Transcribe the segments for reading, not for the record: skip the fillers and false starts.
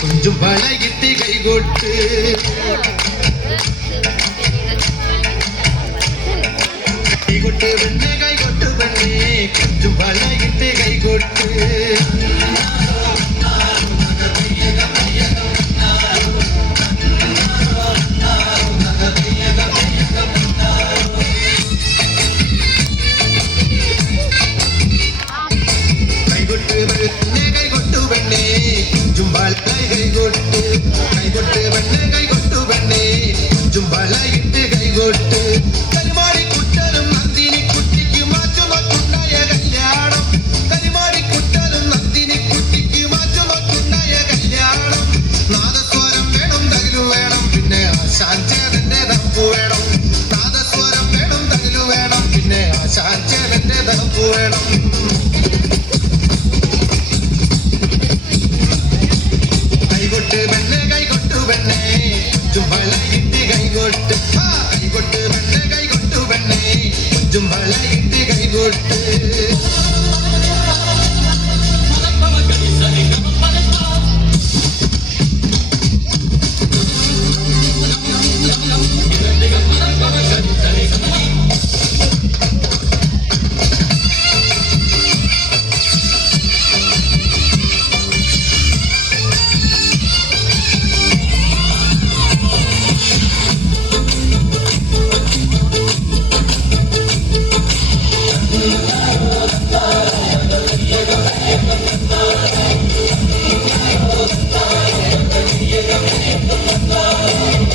கொஞ்சம் பழகிட்டு கைகொட்டு கைகொட்டு பெண்ணே கைகொட்டு பெண்ணே கொஞ்சம் பழகிட்டு கைகொட்டு கைகொட்டு பெண்ணே கைகொட்டு பெண்ணே ஜும்பளையிட்டு கைகொட்டு കരിമാടി കുട്ടലും നന്ദിനി കുട്ടിക്ക് മാറ്റുമൊത്തുണ്ടായ കല്യാണം കരിമാടി കുട്ടലും നന്ദിനി കുട്ടിക്ക് മാറ്റുമൊത്തുണ്ടായ കല്യാണം നാദസ്വരം വേണം തകിലു വേണം പിന്നെ ആശാഞ്ചേതന്റെ തപ്പു വേണം നാദസ്വരം വേണം തകിലു വേണം പിന്നെ ആശാഞ്ചേതന്റെ തപ്പു വേണം கைகொட்டு பெண்ணே கைகொட்டு பெண்ணே ஜும்பளையிட்டு கைகொட்டு கைகொட்டு பெண்ணே கைகொட்டு பெண்ணே ஜும்பளையிட்டு கைகொட்டு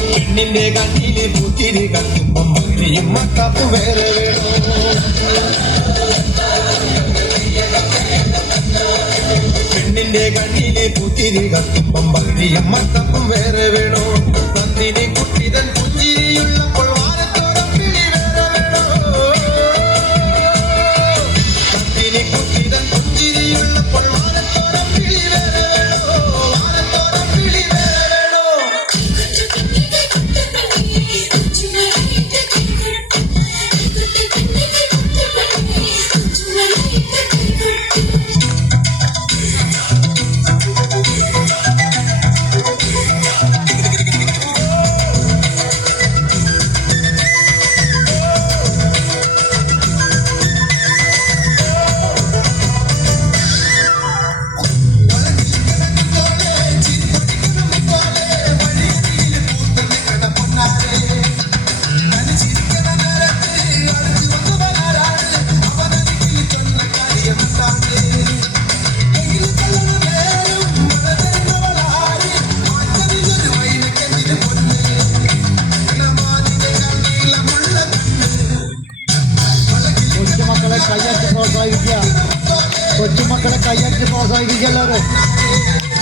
പെണ്ണിന്റെ കണ്ണില് പൂത്തിരി കത്തുമ്പം മകനെയും മക്കാപ്പ് വേറെ വേണോ പെണ്ണിന്റെ കണ്ണില് പൂത്തിരി കത്തുമ്പം മകനെയും മക്കാപ്പും വേറെ വേണോ നന്ദിനി കുട്ടിതൻ പുഞ്ചിരിയുള്ളപ്പോൾ വാനത്തോരം പിടി വേറെ വേണോ നന്ദിനി കുട്ടിതൻ പുഞ്ചിരിയുള്ളപ്പോൾ വാനത്തോരം പിടി വേറെ വേണോ വാനത്തോരം പിടി വേറെ വേണോ കൊച്ചുമക്കളെ കയ്യടിച്ച് പ്രോത്സാഹിപ്പിക്കുക എല്ലാവരും.